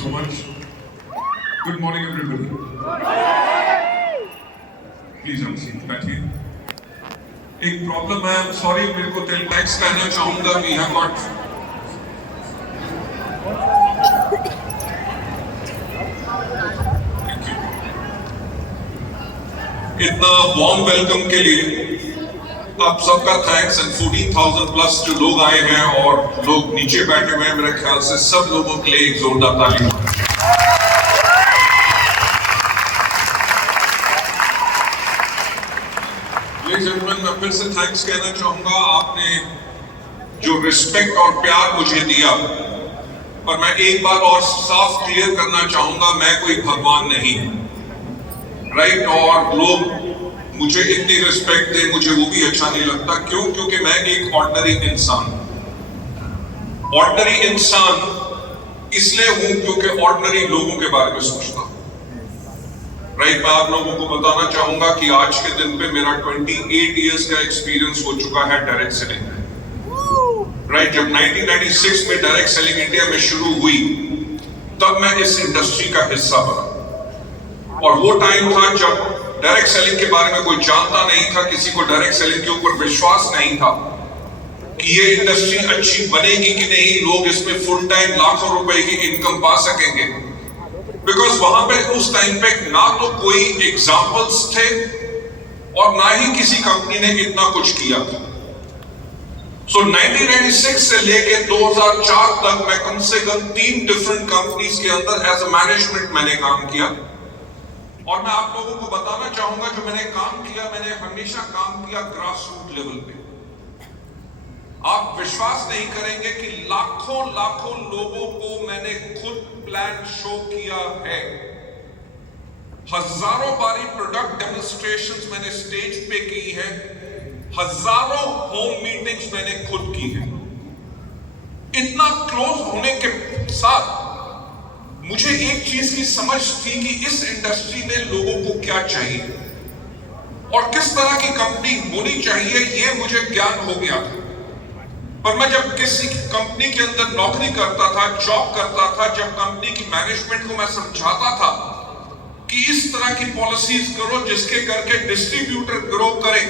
so much. Good morning, everybody. Please have a seat. बैठिए. एक problem है. I'm sorry, मेरे को टेक्स्ट कहना चाहूँगा. We have got. Thank you. इतना warm welcome के लिए आप सबका थैंक्स एंड 14,000 प्लस जो लोग आए हैं और लोग नीचे बैठे हुए हैं, मेरे ख्याल से सब लोगों के लिए एक जोरदार ताली. लेडीज एंड जेंटलमैन, मैं फिर से थैंक्स कहना चाहूंगा. आपने जो रिस्पेक्ट और प्यार मुझे दिया, पर मैं एक बात और साफ क्लियर करना चाहूंगा, मैं कोई भगवान नहीं. राइट? और लोग मुझे इतनी रिस्पेक्ट दे, मुझे वो भी अच्छा नहीं लगता. क्यों? क्योंकि मैं एक ऑर्डिनरी इंसान इसलिए हूं क्योंकि ऑर्डिनरी लोगों के बारे में सोचता हूं. राइट? मैं आप लोगों को बताना चाहूंगा कि आज के दिन पे मेरा 28 इयर्स का एक्सपीरियंस हो चुका है डायरेक्ट सेलिंग में. राइट? जब 1996 में डायरेक्ट सेलिंग इंडिया में शुरू हुई, तब मैं इस इंडस्ट्री का हिस्सा बना. और वो टाइम था जब डायरेक्ट सेलिंग के बारे में कोई जानता नहीं था, किसी को डायरेक्ट सेलिंग के ऊपर विश्वास नहीं था कि ये इंडस्ट्री अच्छी बनेगी कि नहीं, लोग इसमें फुल टाइम लाखों रुपए की इनकम पा सकेंगे. बिकॉज वहां पे उस टाइम पे ना तो कोई एग्जाम्पल्स थे और ना ही किसी कंपनी ने इतना कुछ किया था. सो 1996 से लेके 2004 तक मैं कम से कम 3 डिफरेंट कंपनीज के अंदर एज अ मैनेजमेंट मैंने काम किया. और मैं आप लोगों को बताना चाहूंगा, जो मैंने काम किया, मैंने हमेशा काम किया ग्रास रूट लेवल पे. आप विश्वास नहीं करेंगे कि लाखों लोगों को मैंने खुद प्लान शो किया है. हजारों बारी प्रोडक्ट डेमोन्स्ट्रेशंस मैंने स्टेज पे की है. हजारों होम मीटिंग्स मैंने खुद की है. इतना क्लोज होने के साथ मुझे एक चीज की समझ थी कि इस इंडस्ट्री में लोगों को क्या चाहिए और किस तरह की कंपनी होनी चाहिए, ये मुझे ज्ञान हो गया था. पर मैं जब किसी कंपनी के अंदर नौकरी करता था, जॉब करता था, जब कंपनी की मैनेजमेंट को मैं समझाता था कि इस तरह की पॉलिसीज करो जिसके करके डिस्ट्रीब्यूटर ग्रो करे,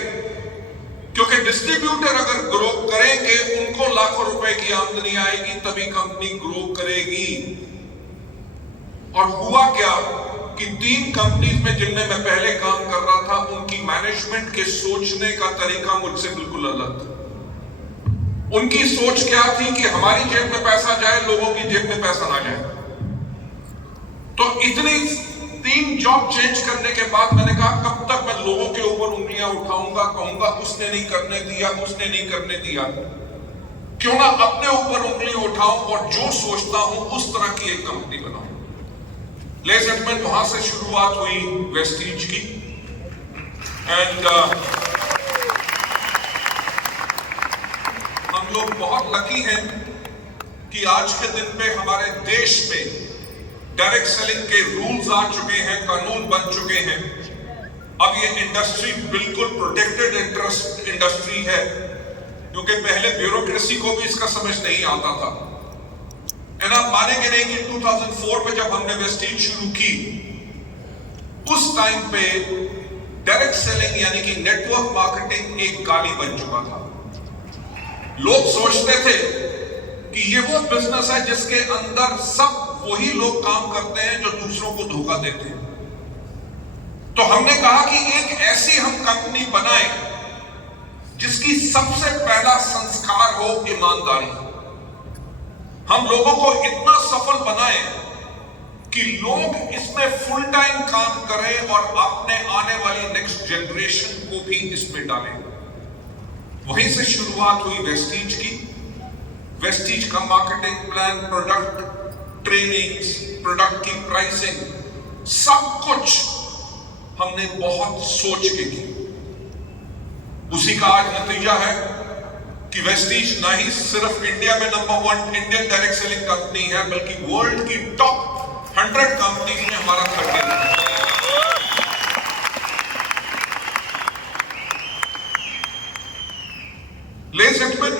क्योंकि डिस्ट्रीब्यूटर अगर ग्रो करेंगे, उनको लाखों रुपए की आमदनी आएगी, तभी कंपनी ग्रो करेगी. और हुआ क्या कि 3 कंपनीज में जिनमें मैं पहले काम कर रहा था, उनकी मैनेजमेंट के सोचने का तरीका मुझसे बिल्कुल अलग था. उनकी सोच क्या थी कि हमारी जेब में पैसा जाए, लोगों की जेब में पैसा ना जाए. तो इतनी 3 जॉब चेंज करने के बाद मैंने कहा, कब तक मैं लोगों के ऊपर उंगलियां उठाऊंगा, कहूंगा उसने नहीं करने दिया, उसने नहीं करने दिया. क्यों ना अपने ऊपर उंगली उठाऊं और जो सोचता हूं उस तरह की एक कंपनी बनाऊं. लेडीज एंड जेंटलमैन, वहां से शुरुआत हुई वेस्टीज की. एंड हम लोग बहुत लकी हैं कि आज के दिन पे हमारे देश में डायरेक्ट सेलिंग के रूल्स आ चुके हैं, कानून बन चुके हैं. अब ये इंडस्ट्री बिल्कुल प्रोटेक्टेड इंडस्ट्री है, क्योंकि पहले ब्यूरोक्रेसी को भी इसका समझ नहीं आता था. एंड आप मानेंगे नहीं कि 2004 में जब हमने वेस्टीज शुरू की, उस टाइम पे डायरेक्ट सेलिंग यानी कि नेटवर्क मार्केटिंग एक गाली बन चुका था. लोग सोचते थे कि ये वो बिजनेस है जिसके अंदर सब वही लोग काम करते हैं जो दूसरों को धोखा देते हैं. तो हमने कहा कि एक ऐसी हम कंपनी बनाए जिसकी सबसे पहला संस्कार हो ईमानदारी. हम लोगों को इतना सफल बनाए कि लोग इसमें फुल टाइम काम करें और अपने आने वाली नेक्स्ट जनरेशन को भी इसमें डालें. वहीं से शुरुआत हुई वेस्टीज की. वेस्टीज का marketing plan, product trainings, product की प्राइसिंग, सब कुछ हमने बहुत सोच के की. उसी का आज नतीजा है कि वेस्टीज ना ही सिर्फ इंडिया में number 1 Indian direct selling company है, बल्कि वर्ल्ड की टॉप 100 कंपनीज में हमारा 30 है. लेडीज एंड जेंटलमैन,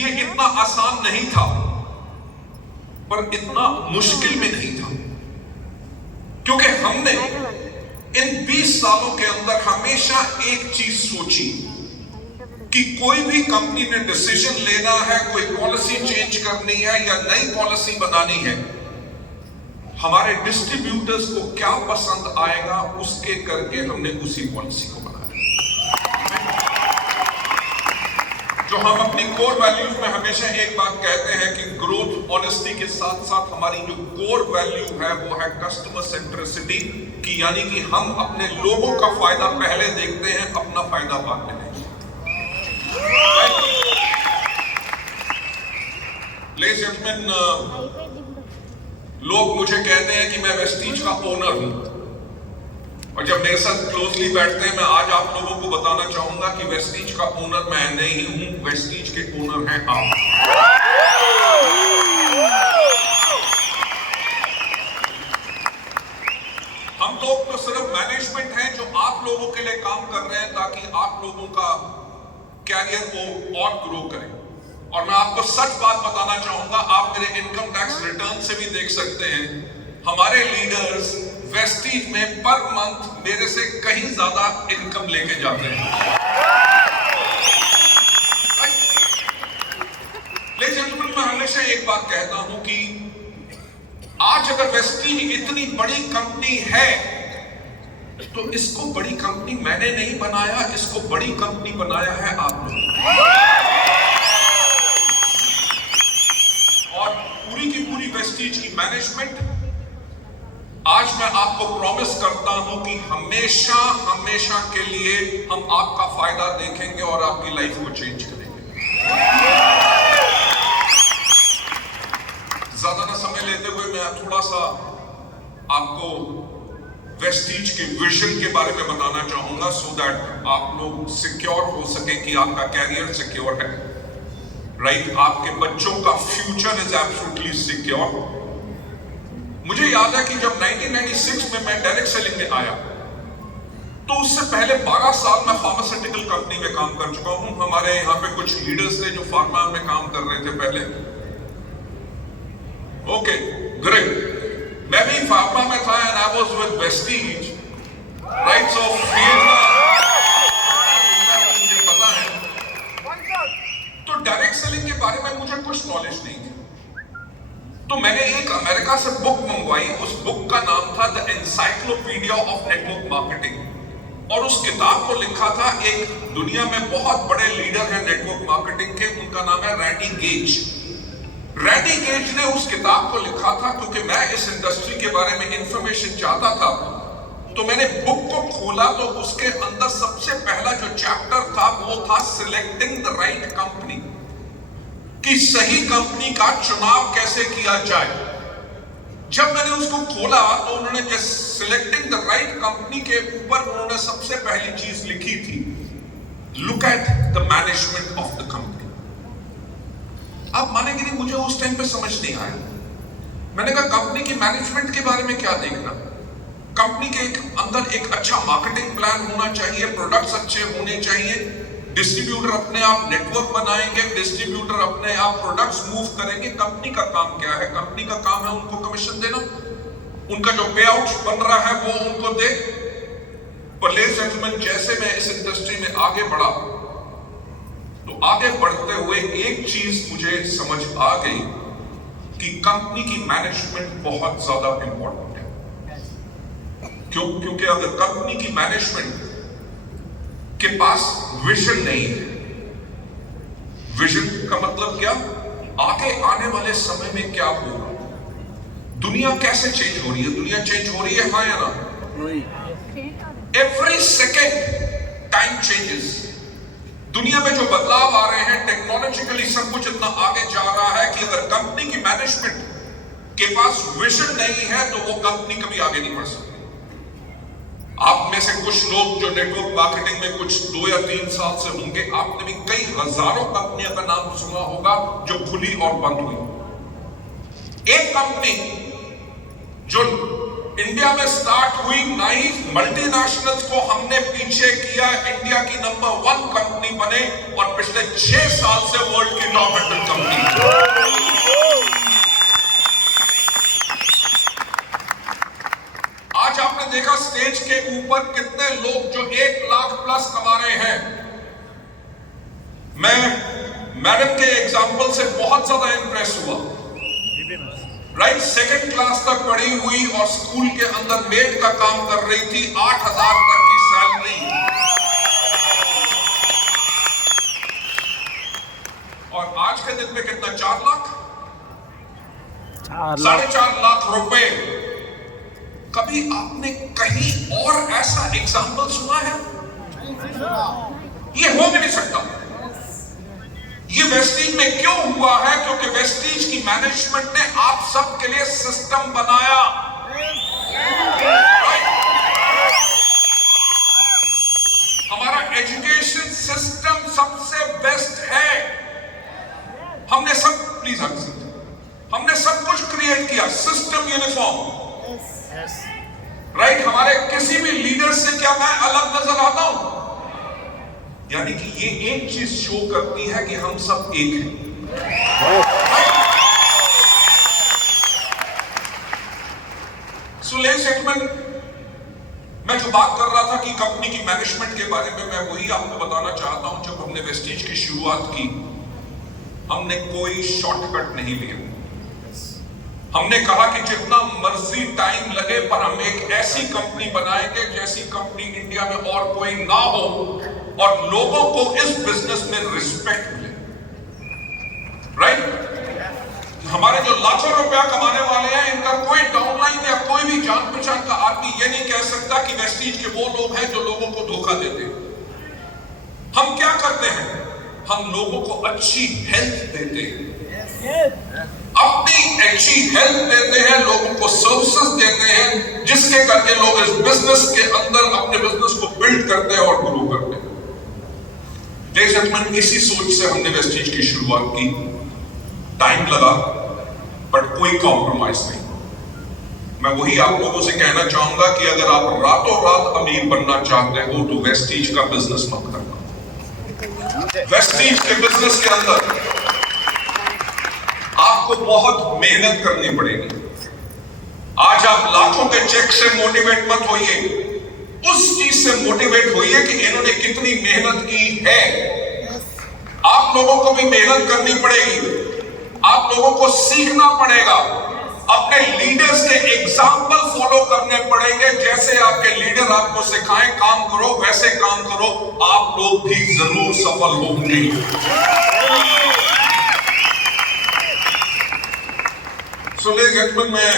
ये इतना आसान नहीं था. पर इतना मुश्किल में नहीं था, क्योंकि हमने इन 20 सालों के अंदर हमेशा एक चीज सोची कि कोई भी कंपनी ने डिसीजन लेना है, कोई पॉलिसी चेंज करनी है या नई पॉलिसी बनानी है, हमारे डिस्ट्रीब्यूटर्स को क्या पसंद आएगा उसके करके हमने उसी पॉलिसी को बनाया। जो हम अपनी कोर वैल्यूज में हमेशा एक बात कहते हैं कि ग्रोथ ऑनेस्टी के साथ साथ हमारी जो कोर वैल्यू है वो है कस्टमर सेंट्रिसिटी की, यानी कि हम अपने लोगों का फायदा पहले देखते हैं, अपना फायदा बाद में देखते हैं। लेडीज एंड जेंटलमैन, लोग मुझे कहते हैं कि मैं वेस्टीज का ओनर हूं, और जब मेरे साथ क्लोजली बैठते हैं, मैं आज आप लोगों को बताना चाहूंगा कि वेस्टीज का ओनर मैं नहीं हूं, वेस्टीज के ओनर हैं आप। हम लोग तो सिर्फ मैनेजमेंट हैं जो आप लोगों के लिए काम कर रहे हैं ताकि आप लोगों का कैरियर को और ग्रो करें। और मैं आपको सच बात बताना चाहूंगा, आप मेरे इनकम टैक्स रिटर्न से भी देख सकते हैं, हमारे लीडर्स वेस्टीज में पर मंथ मेरे से कहीं ज्यादा इनकम लेके जाते हैं। लेकिन मैं हमेशा एक बात कहता हूं कि आज अगर वेस्टीज इतनी बड़ी कंपनी है तो इसको बड़ी कंपनी मैंने नहीं बनाया, इसको बड़ी कंपनी बनाया है आप लोग। और पूरी की पूरी वेस्टीज की मैनेजमेंट, आज मैं आपको प्रॉमिस करता हूं कि हमेशा हमेशा के लिए हम आपका फायदा देखेंगे और आपकी लाइफ को चेंज करेंगे। ज्यादा ना समय लेते हुए मैं थोड़ा सा आपको वेस्टीज के विजन के बारे में बताना चाहूंगा, सो दैट आप लोग सिक्योर हो सके कि आपका कैरियर सिक्योर है, राइट? आपके बच्चों का फ्यूचर इज एब्सोल्युटली सिक्योर। मुझे याद है कि जब 1996 में मैं डायरेक्ट सेलिंग में आया, तो उससे पहले 12 साल मैं फार्मास्यूटिकल कंपनी में काम कर चुका हूं। हमारे यहाँ पे कुछ लीडर्स थे जो फार्मा में काम कर रहे थे पहले। Okay, great. मैं भी फार्मा में था and I was with Vestige, right? So मुझे पता है। तो डायरेक्ट सेलिंग के बारे में मुझे कुछ नॉलेज नहीं थी, तो मैंने एक अमेरिका से बुक मंगवाई। उस बुक का नाम था the encyclopedia of network marketing, और उस किताब को लिखा था एक दुनिया में बहुत बड़े लीडर हैं नेटवर्क मार्केटिंग के, उनका नाम है रैंडी गेज। रैंडी गेज ने उस किताब को लिखा था क्योंकि मैं इस इंडस्ट्री के बारे में इंफॉर्मेशन चाहता था। तो मैंने बुक को खोला तो उसके अंदर सबसे पहला जो चैप्टर था वो था सिलेक्टिंग द राइट कंपनी, कि सही कंपनी का चुनाव कैसे किया जाए। जब मैंने उसको खोला तो उन्होंने सिलेक्टिंग द राइट कंपनी के ऊपर उन्होंने सबसे पहली चीज लिखी थी, look at the management of the company. आप मानेंगे नहीं, मुझे उस टाइम पे समझ नहीं आया। मैंने कहा कंपनी की मैनेजमेंट के बारे में क्या देखना, कंपनी के अंदर एक अच्छा मार्केटिंग प्लान होना चाहिए, प्रोडक्ट्स अच्छे होने चाहिए, डिस्ट्रीब्यूटर अपने आप नेटवर्क बनाएंगे, डिस्ट्रीब्यूटर अपने आप प्रोडक्ट्स मूव करेंगे। कंपनी का काम क्या है? कंपनी का काम है उनको कमीशन देना, उनका जो पे आउट बन रहा है वो उनको दे। पर लेडीज एंड जेंटलमैन, जैसे मैं इस इंडस्ट्री में आगे बढ़ा तो आगे बढ़ते हुए एक चीज मुझे समझ आ गई कि कंपनी की मैनेजमेंट बहुत ज्यादा इंपॉर्टेंट है। क्योंकि अगर कंपनी की मैनेजमेंट के पास विजन नहीं है, विजन का मतलब क्या, आगे आने वाले समय में क्या होगा, दुनिया कैसे चेंज हो रही है, दुनिया चेंज हो रही है, हाँ या ना? Every second time changes. दुनिया में जो बदलाव आ रहे हैं, टेक्नोलॉजिकली सब कुछ इतना आगे जा रहा है कि अगर कंपनी की मैनेजमेंट के पास विजन नहीं है तो वो कंपनी कभी आगे नहीं बढ़ सकती। आप में से कुछ लोग जो नेटवर्क मार्केटिंग में कुछ 2 या 3 साल से होंगे, आपने भी कई हजारों कंपनियों का नाम सुना होगा जो खुली और बंद हुई। एक कंपनी जो इंडिया में स्टार्ट हुई, नाइफ मल्टीनेशनल्स को हमने पीछे किया, इंडिया की नंबर 1 कंपनी बने और पिछले 6 साल से वर्ल्ड की टॉप 100 कंपनी। लंदन के एग्जाम्पल से बहुत ज्यादा इंप्रेस हुआ। राइट, सेकंड क्लास तक पढ़ी हुई और स्कूल के अंदर मेड का काम कर रही थी, 8,000 तक की सैलरी, और आज के दिन में कितना, 4 लाख, 4.5 लाख रुपए। कभी आपने कहीं और ऐसा एग्जाम्पल सुना है? ये हो भी नहीं सकता। ये वेस्टीज में क्यों हुआ है? क्योंकि वेस्टीज की मैनेजमेंट ने आप सब के लिए सिस्टम बनाया। हमारा एजुकेशन सिस्टम सबसे बेस्ट है। हमने सब, प्लीज हमने सब कुछ क्रिएट किया, सिस्टम यूनिफॉर्म। राइट, हमारे किसी भी लीडर से क्या मैं अलग नजर आता हूं? यानी कि ये एक चीज शो करती है कि हम सब एक हैं। लेडीज एंड जेंटलमैन, मैं जो बात कर रहा था कि कंपनी की मैनेजमेंट के बारे में, मैं वही आपको बताना चाहता हूं। जब हमने वेस्टीज की शुरुआत की, हमने कोई शॉर्टकट नहीं लिया। हमने कहा कि जितना मर्जी टाइम लगे, पर हम एक ऐसी कंपनी बनाएंगे जैसी कंपनी इंडिया में और कोई ना हो, और लोगों को इस बिजनेस में रिस्पेक्ट मिले। राइट, हमारे जो लाखों रुपया कमाने वाले हैं, इनका कोई डाउनलाइन या कोई भी जान पहचान का आदमी ये नहीं कह सकता कि वेस्टीज के वो लोग हैं जो लोगों को धोखा देते हैं। हम क्या करते हैं? हम लोगों को अच्छी हेल्थ देते हैं, अपनी अच्छी हेल्थ देते हैं, लोगों को सर्विसेज देते हैं, जिसके करके लोग इस बिजनेस के अंदर अपने बिजनेस को बिल्ड करते हैं और ग्रो करते हैं। इसी सोच से हमने वेस्टीज की शुरुआत की। टाइम लगा, बट कोई कॉम्प्रोमाइज नहीं। मैं वही आप लोगों से कहना चाहूंगा कि अगर आप रातों रात अमीर बनना चाहते हो तो वेस्टीज का बिजनेस मत करना। वेस्टीज के बिजनेस के अंदर आपको बहुत मेहनत करनी पड़ेगी। आज आप लाखों के चेक से मोटिवेट मत होइए, उस चीज से मोटिवेट होइए कि इन्होंने कितनी मेहनत की है। आप लोगों को भी मेहनत करनी पड़ेगी, आप लोगों को सीखना पड़ेगा, अपने लीडर्स के एग्जाम्पल फॉलो करने पड़ेंगे। जैसे आपके लीडर आपको सिखाएं काम करो, वैसे काम करो, आप लोग भी जरूर सफल होंगे। लेडीज एंड जेंटलमैन, मैं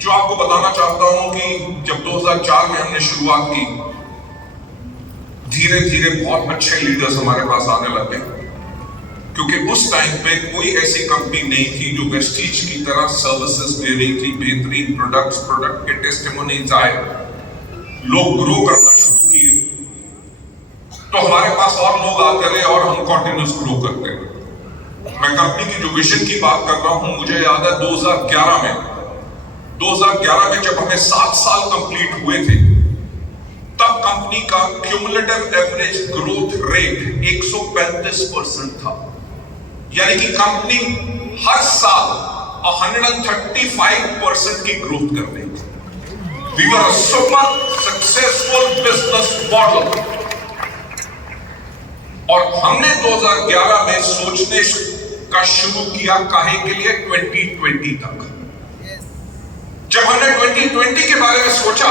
जो आपको बताना चाहता हूं कि जब 2004 में हमने शुरुआत की, धीरे धीरे बहुत अच्छे लीडर्स हमारे पास आने लगे, क्योंकि उस टाइम पे कोई ऐसी कंपनी नहीं थी जो वेस्टीज की तरह सर्विसेज दे रही थी, बेहतरीन प्रोडक्ट के टेस्टिमोनीज आए, लोग ग्रो करना शुरू किए, तो हमारे पास और लोग आते रहे और हम कंटिन्यूस ग्रो करते रहे। मैं कंपनी की जो विजन की बात कर रहा हूं, मुझे याद है 2011 में जब हमें 7 साल कंप्लीट हुए थे, तब कंपनी का क्यूमुलेटिव एवरेज ग्रोथ रेट 135% था। यानी कि कंपनी हर साल 135% की ग्रोथ कर रही थी। We were a super successful business model. और हमने 2011 में सोचने का शुरू किया काहे के लिए, 2020 तक। जब हमने 2020 के बारे में सोचा,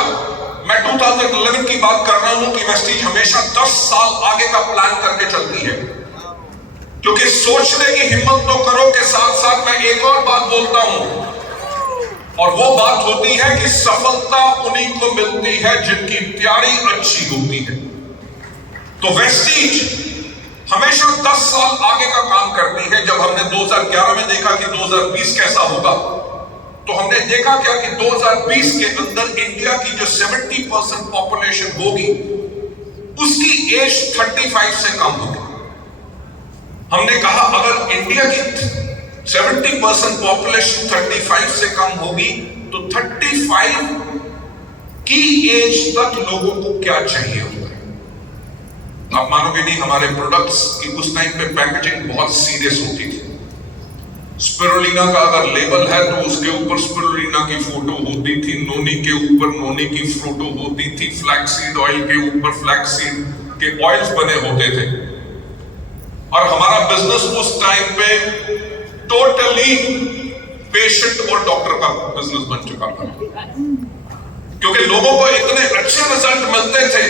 मैं 2011 की बात कर रहा हूं कि वेस्टीज हमेशा 10 साल आगे का प्लान करके चलती है, क्योंकि सोचने की हिम्मत तो करो के साथ साथ मैं एक और बात बोलता हूं, और वो बात होती है कि सफलता उन्हीं को मिलती है जिनकी तैयारी अच्छी होती है। तो वेस्टीज हमेशा 10 साल आगे का काम करती है। जब हमने 2011 में देखा कि 2020 कैसा होगा, तो हमने देखा क्या कि 2020 के अंदर इंडिया की जो 70% पॉपुलेशन होगी, उसकी एज 35 से कम होगी। हमने कहा अगर इंडिया की 70% पॉपुलेशन 35 से कम होगी, तो 35 की एज तक लोगों को क्या चाहिए होगा। आप मानोगे नहीं, हमारे प्रोडक्ट्स की उस टाइम पे पैकेजिंग बहुत सीरियस होती थी। स्पिरुलिना का अगर लेबल है तो उसके ऊपर स्पिरुलिना की फोटो होती थी, नोनी के ऊपर नोनी की फोटो होती थी, फ्लैक्सीड ऑयल के ऊपर फ्लैक्सीड के ऑयल्स बने होते थे। और हमारा बिजनेस उस टाइम पे टोटली पेशेंट और डॉक्टर का बिजनेस बन चुका था, क्योंकि लोगों को इतने अच्छे रिजल्ट मिलते थे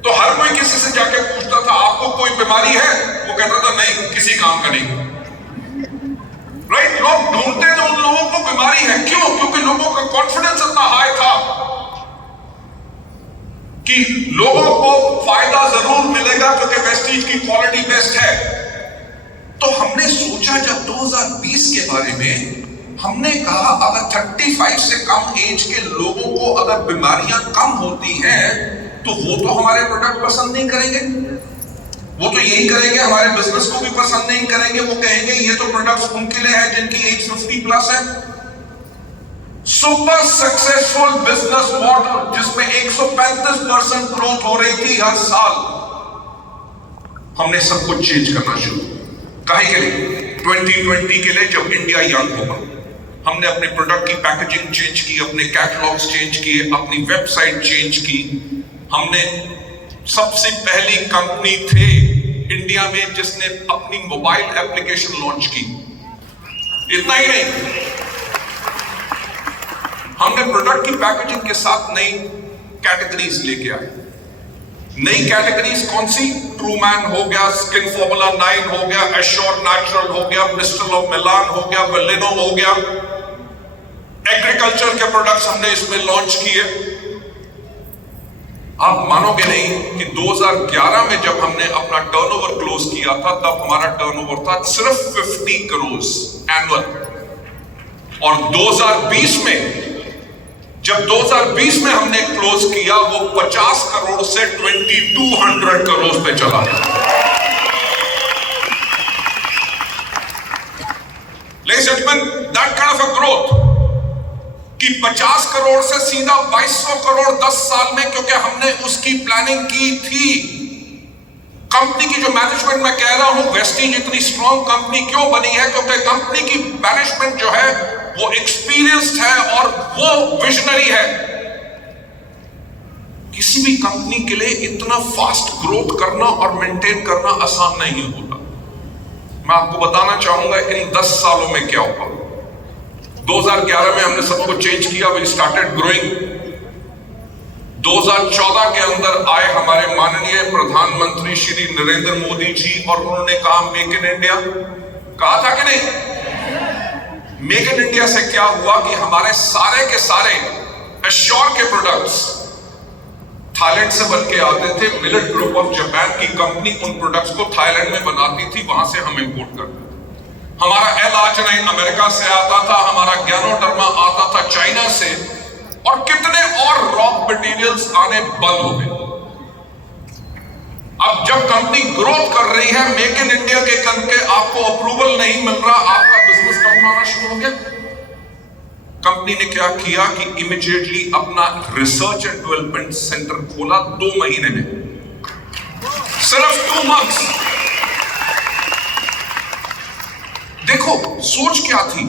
तो हर कोई किसी से जाके पूछता था आपको कोई बीमारी है, वो कहता था नहीं, किसी काम का नहीं। राइट? लोग ढूंढते थे उन लोगों को बीमारी है, क्यों? क्योंकि लोगों का कॉन्फिडेंस इतना हाई था कि लोगों को फायदा जरूर मिलेगा क्योंकि वेस्टीज की क्वालिटी बेस्ट है। तो हमने सोचा जब 2020 के बारे में, हमने कहा अगर 35 से कम एज के लोगों को अगर बीमारियां कम होती हैं तो वो तो हमारे प्रोडक्ट पसंद नहीं करेंगे, वो तो यही करेंगे, हमारे बिजनेस को भी पसंद नहीं करेंगे। वो कहेंगे ये तो प्रोडक्ट्स उनके लिए है जिनकी एज 50+ है। सुपर सक्सेसफुल बिजनेस मॉडल जिसमें 135% ग्रोथ हो रही थी हर साल, हमने सब कुछ चेंज करना शुरू। काहे के लिए? 2020 के लिए, जब इंडिया यंग होगा। हमने अपने प्रोडक्ट की पैकेजिंग चेंज की, अपने कैटलॉग्स चेंज किए, अपनी वेबसाइट चेंज की। हमने सबसे पहली कंपनी थे इंडिया में जिसने अपनी मोबाइल एप्लीकेशन लॉन्च की। इतना ही नहीं, हमने प्रोडक्ट की पैकेजिंग के साथ नई कैटेगरीज लेके आए। नई कैटेगरीज कौन सी? ट्रूमैन हो गया, स्किन फॉर्मूला 9 हो गया, एश्योर नेचुरल हो गया, ब्रिस्टल ऑफ मिलान हो गया, वेलिनो हो गया। एग्रीकल्चर के प्रोडक्ट्स हमने इसमें लॉन्च किए। आप मानोगे नहीं कि 2011 में जब हमने अपना टर्नओवर क्लोज किया था तब हमारा टर्नओवर था सिर्फ 50 करोड़ एनुअल, और 2020 में हमने क्लोज किया वो 50 करोड़ से 2200 करोड़ पे चला। Ladies and gentlemen, that kind of a growth कि 50 करोड़ से सीधा 2200 करोड़ 10 साल में, क्योंकि हमने उसकी प्लानिंग की थी। कंपनी की जो मैनेजमेंट मैं कह रहा हूं, वेस्टीज इतनी स्ट्रॉन्ग कंपनी क्यों बनी है? क्योंकि कंपनी की मैनेजमेंट जो है वो एक्सपीरियंस्ड है और वो विजनरी है। किसी भी कंपनी के लिए इतना फास्ट ग्रोथ करना और मेंटेन करना आसान नहीं होता। मैं आपको बताना चाहूंगा इन 10 सालों में क्या हुआ। 2011 में हमने सब कुछ चेंज किया, वी स्टार्टेड ग्रोइंग। 2014 के अंदर आए हमारे माननीय प्रधानमंत्री श्री नरेंद्र मोदी जी और उन्होंने कहा मेक इन इंडिया। कहा था कि नहीं? मेक इन इंडिया से क्या हुआ कि हमारे सारे के सारे एश्योर के प्रोडक्ट्स थाईलैंड से बन के आते थे। मिलेट ग्रुप ऑफ जापान की कंपनी उन प्रोडक्ट्स को थाईलैंड में बनाती थी, वहां से हम इंपोर्ट करते थे। हमारा एल-आर्जिनाइन अमेरिका से आता था, हमारा गैनोडर्मा आता था चाइना से, और कितने और रॉ मटेरियल्स आने बंद हो गए। अब जब कंपनी ग्रोथ कर रही है, मेक इन इंडिया के करके आपको अप्रूवल नहीं मिल रहा, आपका बिजनेस कम होना शुरू हो गया। कंपनी ने क्या किया कि इमीडिएटली अपना रिसर्च एंड डेवलपमेंट सेंटर खोला 2 महीने में, सिर्फ 2 मंथ्स। देखो सोच क्या थी,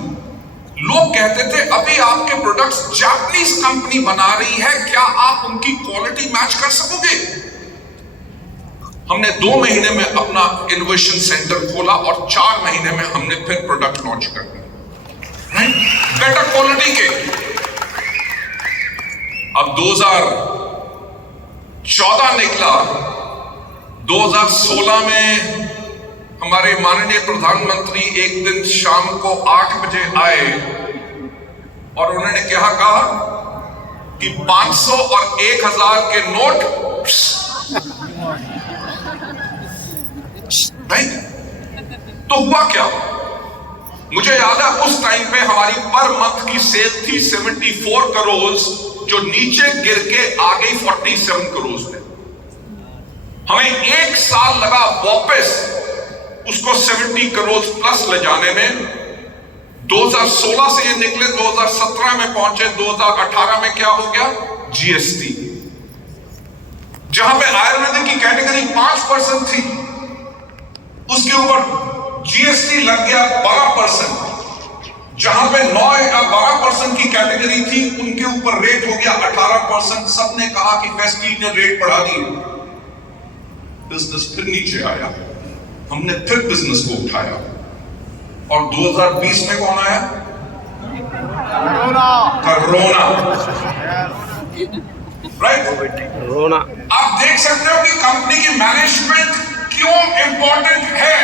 लोग कहते थे अभी आपके प्रोडक्ट्स जापानीज कंपनी बना रही है, क्या आप उनकी क्वालिटी मैच कर सकोगे? हमने 2 महीने में अपना इनोवेशन सेंटर खोला और 4 महीने में हमने फिर प्रोडक्ट लॉन्च कर दिया, राइट? बेटर क्वालिटी के। अब 2014 निकला, 2016 में हमारे माननीय प्रधानमंत्री एक दिन शाम को 8 बजे आए और उन्होंने क्या कहा कि 500 और 1000 के नोट, राइट? तो हुआ क्या? मुझे याद है उस टाइम पे हमारी पर मंथ की सेल थी 74 करोड़, जो नीचे गिर के आ गई 47 करोड़ पे। हमें 1 साल लगा वापस उसको 70 करोड़ प्लस ले जाने में। 2016 से ये निकले, 2017 में पहुंचे, 2018 में क्या हो गया? जीएसटी, जहां पे आयुर्वेदिक की कैटेगरी 5% थी, उसके ऊपर जीएसटी लग गया 12%। जहां पे 9 या 12% की कैटेगरी थी, उनके ऊपर रेट हो गया 18%। सबने कहा कि वेस्टीज ने रेट बढ़ा दिए, बिजनेस फिर नीचे आया। हमने फिर बिजनेस को उठाया और 2020 में कौन आया? कोरोना। राइट? कोरोना। आप देख सकते हो कि कंपनी की मैनेजमेंट क्यों इंपॉर्टेंट है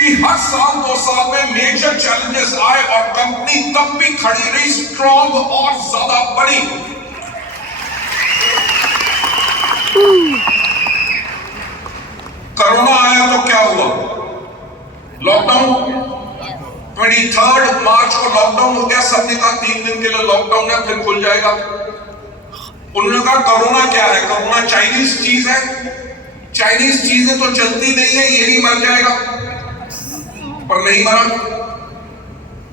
कि हर साल 2 साल में मेजर चैलेंजेस आए और कंपनी तब भी खड़ी रही, स्ट्रॉन्ग और ज्यादा बड़ी। कोरोना आया तो क्या हुआ? लॉकडाउन। 23 मार्च को लॉकडाउन हो गया। सबने कहा 3 दिन के लिए लॉकडाउन है, फिर खुल जाएगा। उन्होंने कहा कोरोना क्या है? कोरोना चाइनीज चीज है, चाइनीज चीजें तो चलती नहीं है, ये भी मर जाएगा। पर नहीं मरा।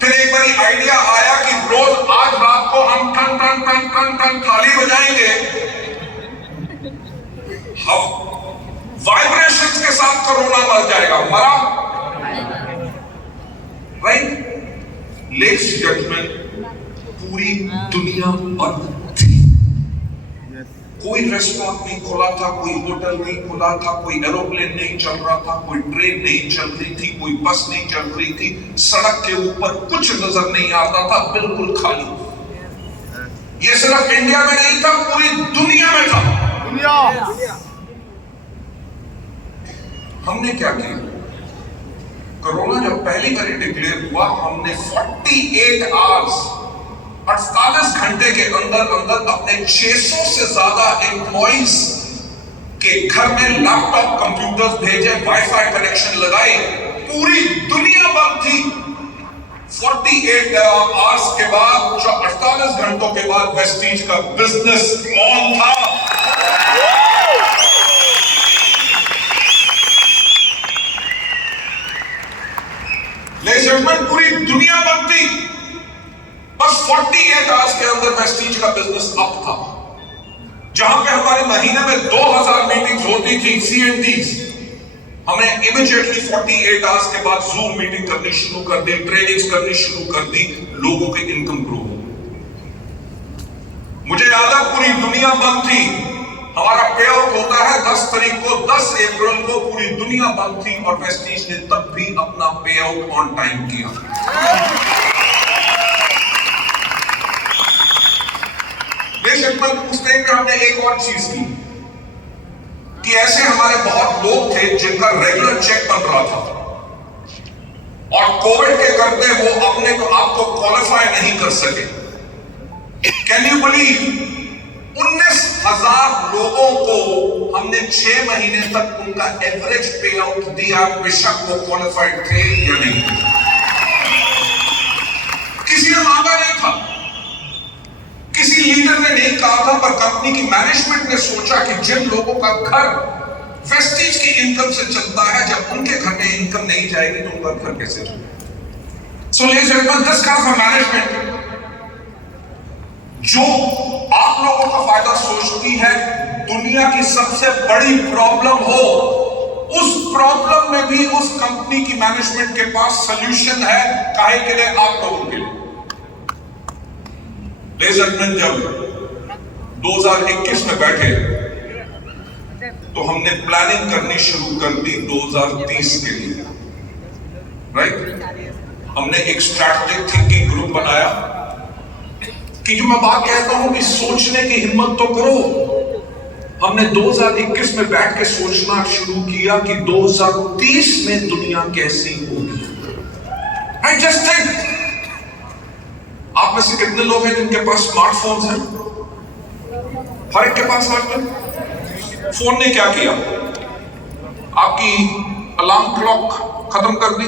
फिर एक बार आइडिया आया कि रोज आज रात को हम टन टन टन टन टन थाली बजाएंगे, हम वाइब्रेशंस के साथ कोरोना मर जाएगा। मरा? राइट? लेट्स जजमेंट, पूरी दुनिया बंद थी। कोई रेस्टोरेंट नहीं खुला था, कोई होटल नहीं खुला था, कोई एरोप्लेन नहीं चल रहा था, कोई ट्रेन नहीं चल रही थी, कोई बस नहीं चल रही थी, सड़क के ऊपर कुछ नजर नहीं आता था, बिल्कुल खाली। ये सिर्फ इंडिया में नहीं था, पूरी दुनिया में था। हमने क्या किया? कोरोना जब पहली बार डिक्लेयर हुआ, हमने 48 आवर्स 48 घंटे के अंदर अंदर अपने 600 से ज्यादा एम्प्लॉइज के घर में लैपटॉप कंप्यूटर्स भेजे, वाईफाई कनेक्शन लगाए। पूरी दुनिया बंद थी। 48 आवर्स के बाद, 48 घंटों के बाद वेस्टीज का बिजनेस ऑन था। पूरी दुनिया बंद थी। बस 48 आवर्स के अंदर वेस्टीज का बिजनेस अप था। जहां पे हमारे महीने में 2000 मीटिंग्स होती थी, CNTs, हमने इमीडिएटली 48 आवर्स के बाद जूम मीटिंग करनी शुरू कर दी, ट्रेनिंग्स करनी शुरू कर दी। लोगों की इनकम ग्रो हो। मुझे याद है पूरी दुनिया बंद थी। हमारा पे आउट होता है 10 तारीख को, 10 अप्रैल को पूरी दुनिया बंद थी और वेस्टीज ने तब भी अपना पे आउट ऑन टाइम किया। उस टाइम पे हमने एक और चीज की कि ऐसे हमारे बहुत लोग थे जिनका रेगुलर चेक बन रहा था और कोविड के करते वो अपने को आपको क्वालिफाई नहीं कर सके। Can you believe? 19,000 लोगों को हमने 6 महीने तक उनका एवरेज पे आउट दिया, बेशक वो क्वालिफाइड थे या नहीं। किसी ने मांगा नहीं था, किसी लीडर ने नहीं कहा था, पर कंपनी की मैनेजमेंट ने सोचा कि जिन लोगों का घर वेस्टीज की इनकम से चलता है, जब उनके घर में इनकम नहीं जाएगी तो उनका घर कैसे चलेगा? So ladies and gentleman, this kind of management जो आप लोगों का फायदा सोचती है, दुनिया की सबसे बड़ी प्रॉब्लम हो, उस प्रॉब्लम में भी उस कंपनी की मैनेजमेंट के पास सॉल्यूशन है। काहे के लिए? आप लोगों के लिए। जब 2021 में बैठे तो हमने प्लानिंग करनी शुरू कर दी 2030 के लिए। राइट? हमने एक स्ट्रैटेजिक थिंकिंग ग्रुप बनाया कि जो मैं बात कहता हूं कि सोचने की हिम्मत तो करो। हमने 2021 में बैठ के सोचना शुरू किया कि 2030 में दुनिया कैसी होगी। आई जस्ट थिंक, आप में से कितने लोग हैं जिनके पास स्मार्टफोन्स हैं? हर एक के पास आजकल फोन ने क्या किया? आपकी अलार्म क्लॉक खत्म कर दी।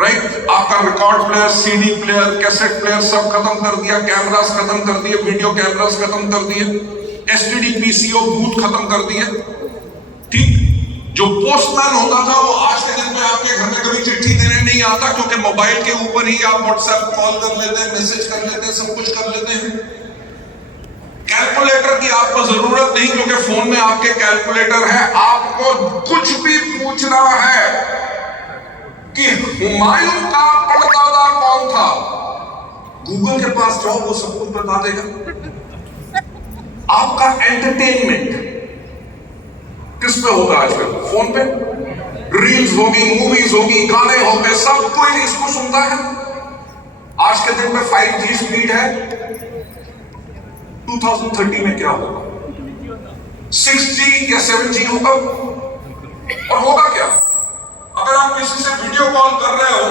राइट? आपका record player, CD player, cassette player सब खत्म कर दिया, कैमरास खत्म कर दिए, वीडियो कैमरास खत्म कर दिए, STD PCO बूथ खत्म कर दिए। ठीक? जो पोस्टमैन होता था वो आज के दिन में आपके घर में कभी चिट्ठी देने नहीं आता, क्योंकि मोबाइल के ऊपर ही आप व्हाट्सएप कॉल कर लेते हैं, मैसेज कर लेते हैं, सब कुछ कर लेते हैं। कैलकुलेटर की आपको जरूरत नहीं, क्योंकि फोन में आपके कैलकुलेटर है। आपको कुछ भी पूछना है कि हुमायूं का परदादा कौन था, गूगल के पास जाओ, वो सब कुछ बता देगा। आपका एंटरटेनमेंट, किस पे होगा आजकल? फोन पे रील्स होगी, मूवीज होगी, गाने होंगे, सब कोई इसको सुनता है। आज के दिन में 5G स्पीड है, 2030 में क्या होगा? 6G या 7G होगा? और होगा क्या? अगर आप किसी से वीडियो कॉल कर रहे हो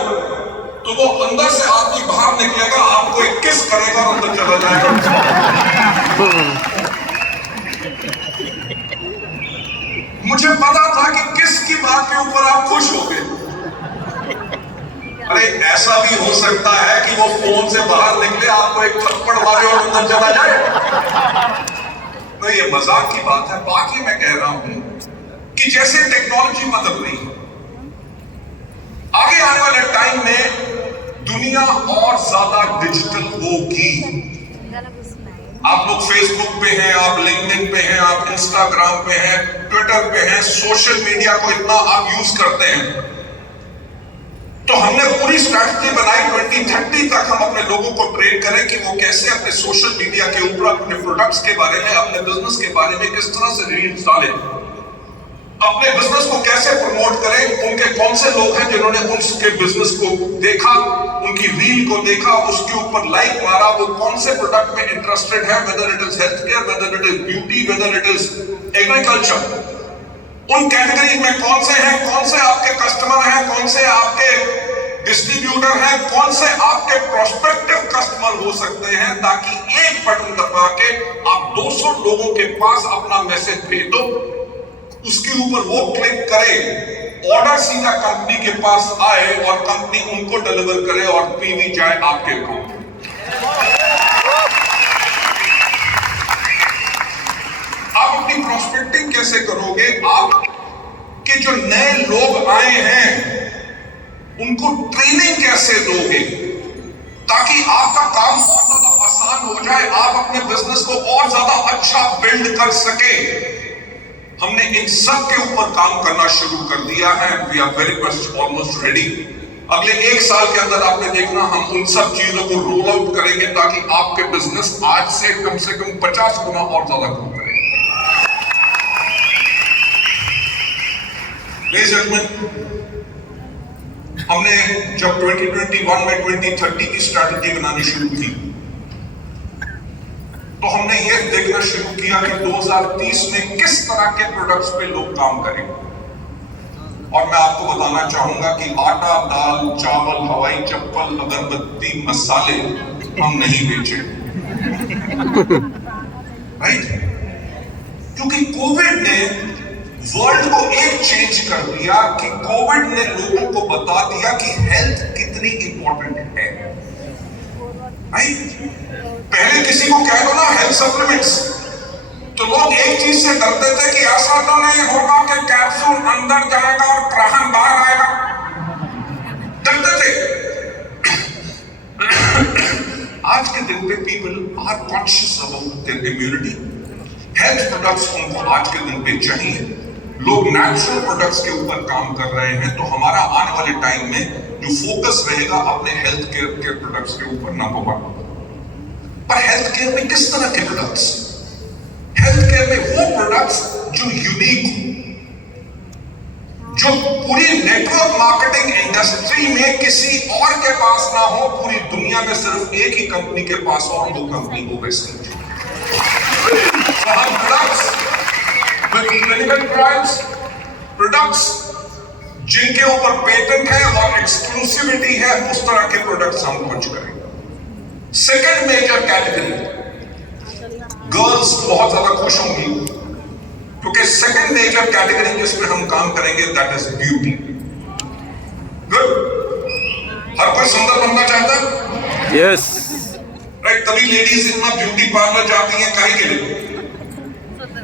तो वो अंदर से आदमी बाहर निकलेगा, आपको एक किस करेगा और अंदर चला जाएगा। मुझे पता था कि किस की बात के ऊपर आप खुश हो गए। अरे ऐसा भी हो सकता है कि वो फोन से बाहर निकले, आपको एक थप्पड़ मारे और अंदर चला जाए। तो ये मजाक की बात है। बाकी मैं कह रहा हूं कि जैसे टेक्नोलॉजी बदल रही है, आगे आने वाले टाइम में दुनिया और ज्यादा डिजिटल होगी। आप लोग फेसबुक पे हैं, आप लिंक्डइन पे हैं, आप इंस्टाग्राम पे हैं, ट्विटर पे हैं, सोशल मीडिया को इतना आप यूज करते हैं। तो हमने पूरी स्ट्रैटेजी बनाई 2030 तक हम अपने लोगों को ट्रेन करें कि वो कैसे अपने सोशल मीडिया के ऊपर अपने प्रोडक्ट्स के बारे में, अपने बिजनेस के बारे में किस तरह से रील्स डालें, अपने बिजनेस को कैसे प्रमोट करें। उनके कौन से लोग हैं जिन्होंने उसके बिजनेस को देखा, उनकी रील को देखा, उसके ऊपर लाइक मारा, वो कौन से प्रोडक्ट में इंटरेस्टेड है, whether it is health care, whether it is beauty, whether it is agriculture, उन कैटेगरी में कौन से हैं, कौन से आपके कस्टमर हैं, कौन से आपके डिस्ट्रीब्यूटर हैं, कौन से आपके प्रोस्पेक्टिव कस्टमर हो सकते हैं, ताकि एक बटन दबा के आप 200 लोगों के पास अपना मैसेज भेज दो, उसके ऊपर वो क्लिक करे, ऑर्डर सीधा कंपनी के पास आए और कंपनी उनको डिलीवर करे और पीवी जाए आपके अकाउंट में। आप अपनी प्रोस्पेक्टिंग कैसे करोगे? आप के जो नए लोग आए हैं उनको ट्रेनिंग कैसे दोगे ताकि आपका काम और ज्यादा आसान हो जाए, आप अपने बिजनेस को और ज्यादा अच्छा बिल्ड कर सके। हमने इन सब के ऊपर काम करना शुरू कर दिया है। We are very much almost ready. अगले 1 साल के अंदर आपने देखना हम उन सब चीजों को रोल आउट करेंगे ताकि आपके बिजनेस आज से कम 50 गुना और ज्यादा ग्रो करे। हमने जब 2021 में 2030 की स्ट्रैटेजी बनानी शुरू की तो हमने ये देखना शुरू किया कि 2030 में किस तरह के प्रोडक्ट्स पे लोग काम करेंगे। और मैं आपको बताना चाहूंगा कि आटा, दाल, चावल, हवाई चप्पल, अगरबत्ती, मसाले हम नहीं बेचे। राइट? क्योंकि कोविड ने वर्ल्ड को एक चेंज कर दिया कि कोविड ने लोगों को बता दिया कि हेल्थ कितनी इंपॉर्टेंट है। राइट? पहले किसी को कह दो ना हेल्थ सप्लीमेंट्स, तो लोग एक चीज से डरते थे कि ऐसा तो नहीं होगा कि कैप्सूल अंदर जाएगा और प्राण बाहर आएगा, डरते थे। आज के दिन पे people are conscious about their immunity. Health products उनको आज के दिन पे चाहिए। लोग नेचुरल प्रोडक्ट्स के ऊपर काम कर रहे हैं। तो हमारा आने वाले टाइम में जो फोकस रहेगा अपने हेल्थ केयर के प्रोडक्ट्स के ऊपर, नंबर 1। पर हेल्थ केयर में किस तरह के प्रोडक्ट्स? हेल्थ केयर में वो प्रोडक्ट्स जो यूनिक हो, जो पूरी नेटवर्क मार्केटिंग इंडस्ट्री में किसी और के पास ना हो, पूरी दुनिया में सिर्फ एक ही कंपनी के पास और वो कंपनी हो वैसे। हम products with clinical trials, products जिनके ऊपर पेटेंट है और एक्सक्लूसिविटी है, उस तरह के प्रोडक्ट्स हम लॉन्च करेंगे। सेकेंड मेजर कैटेगरी, गर्ल्स बहुत ज्यादा खुश होंगी क्योंकि सेकेंड मेजर कैटेगरी जिसमें हम काम करेंगे दैट इज ब्यूटी। गुड। हर कोई सुंदर बनना चाहता है? यस। राइट? तभी लेडीज इतना ब्यूटी पार्लर जाती हैं, काहे के लिए?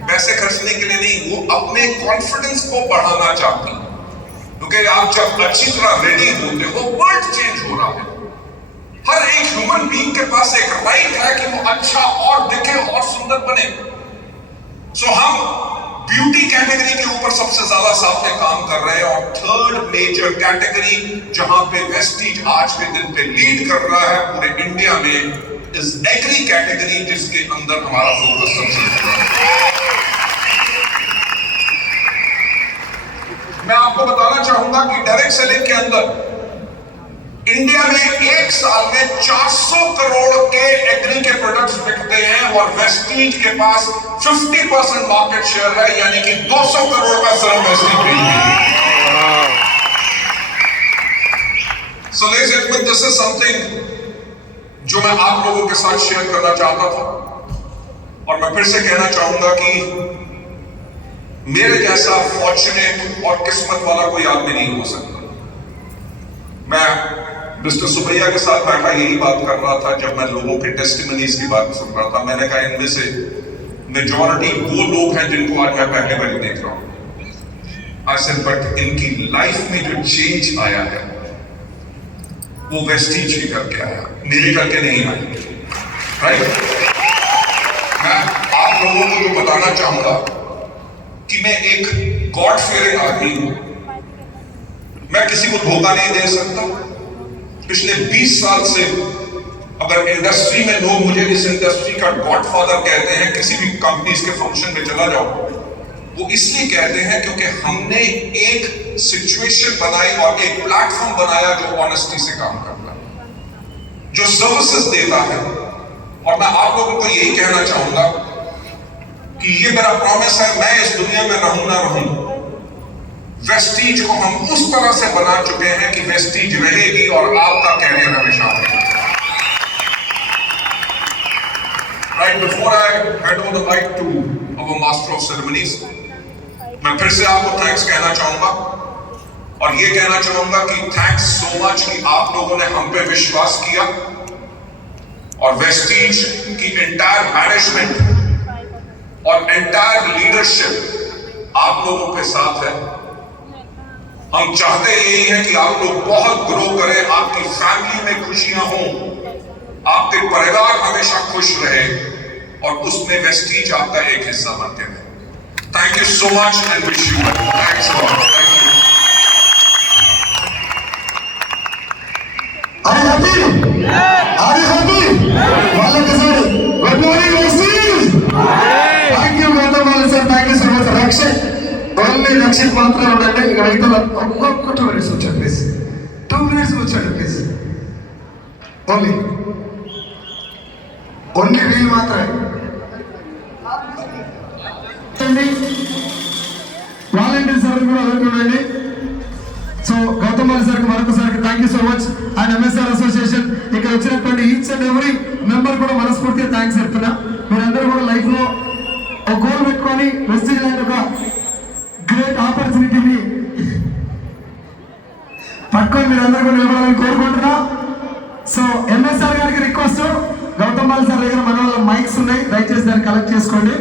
पैसे खर्चने के लिए नहीं, वो अपने कॉन्फिडेंस को बढ़ाना चाहती हैं। क्योंकि आप जब अच्छी तरह रेडी होते हो, वर्ल्ड चेंज हो रहा है। हर एक ह्यूमन बीइंग के पास एक राइट है कि वो अच्छा और दिखे और सुंदर बने। सो हम ब्यूटी कैटेगरी के ऊपर सबसे ज्यादा साथ में काम कर रहे हैं। और थर्ड मेजर कैटेगरी जहां पे वेस्टीज आज के दिन पे लीड कर रहा है पूरे इंडिया में, इज एग्री कैटेगरी, जिसके अंदर हमारा फोकस सबसे ज्यादा है। मैं आपको बताना चाहूंगा कि डायरेक्ट सेलिंग के अंदर इंडिया में एक साल में 400 करोड़ के एग्री के प्रोडक्ट्स बिकते हैं और वेस्टीज के पास 50% मार्केट शेयर है, यानी कि 200 करोड़ का सिर्फ वेस्टीज बेचती है। So ladies and gentlemen, this is something जो मैं आप लोगों के साथ शेयर करना चाहता था, और मैं फिर से कहना चाहूंगा कि मेरे जैसा फॉर्चुनेट और किस्मत वाला कोई आदमी नहीं हो सकता। मैं मिस्टर सुबैया के साथ बैठा यही बात कर रहा था जब मैं लोगों के टेस्टिमनीज की बात सुन रहा था। मैंने कहा इनमें से मेजॉरिटी वो लोग हैं जिनको आज मैं पहले बार देख रहा हूं। आई सेड बट इनकी लाइफ में जो चेंज आया है वो वेस्टीज ही करके आया, मेरे करके नहीं आया। राइट? मैं आप लोगों को जो बताना चाहूंगा कि मैं एक गॉड फियरिंग आदमी हूं, मैं किसी को धोखा नहीं दे सकता। पिछले 20 साल से अगर इंडस्ट्री में लोग मुझे इस इंडस्ट्री का गॉडफादर कहते हैं, किसी भी कंपनीज के फंक्शन में चला जाओ, वो इसलिए कहते हैं क्योंकि हमने एक सिचुएशन बनाई और एक प्लेटफॉर्म बनाया जो ऑनेस्टी से काम करता है, जो सर्विसेज देता है। और मैं आप लोगों को यही कहना चाहूंगा कि ये मेरा प्रॉमिस है, मैं इस दुनिया में रहूं ना रहूं, वेस्टीज को हम उस तरह से बना चुके हैं कि वेस्टीज रहेगी और आपका कैरियर हमेशा रहेगा। Right, before I hand over the mic to our master of ceremonies, मैं फिर से आपको थैंक्स कहना चाहूंगा और ये कहना चाहूंगा कि थैंक्स सो मच कि आप लोगों ने हम पे विश्वास किया और वेस्टीज की एंटायर मैनेजमेंट और एंटायर लीडरशिप आप लोगों के साथ है। हम चाहते यही है कि आप लोग बहुत ग्रो करें, आपकी फैमिली में खुशियां हो, आपके परिवार हमेशा खुश रहे और उसमें वेस्टीज आपका एक हिस्सा बन के रहे। Thank you so much and wish you thanks a lot. Thank you. Are you happy? Are you happy? Good morning, Vestyz. Thank you, Gautam sir. Thank you so much. Rakshit. Only Rakshit మాత్రమే ఉండండి. ఇక మిగతా ఒక్క 2 minutes వచ్చాడు please. 2 minutes వచ్చాడు please. Only wheel మాత్రమే. Volunteer sir కూడా అడుగుతుండండి. So Gautam సార్కి మరొకసారి thank you so much and MSR association ఇక్కడ వచ్చినటువంటి ఈచ్ అండ్ ఎవ్రీ మెంబర్ కూడా మనస్ఫూర్తిగా థ్యాంక్స్ చెప్తున్నా. మీరందరూ కూడా లైఫ్ లో ఒక గోల్ పెట్టుకొని వెస్టీజ్ లాంటి ఒక గ్రేట్ ఆపర్చునిటీని పట్టుకొని మీరందరూ కూడా నిలబడాలని కోరుకుంటున్నా. సో ఎంఎస్ఆర్ గారికి రిక్వెస్ట్, గౌతమ్ సార్ దగ్గర మన వాళ్ళ మైక్స్ ఉన్నాయి, దయచేసి దాన్ని కలెక్ట్ చేసుకోండి.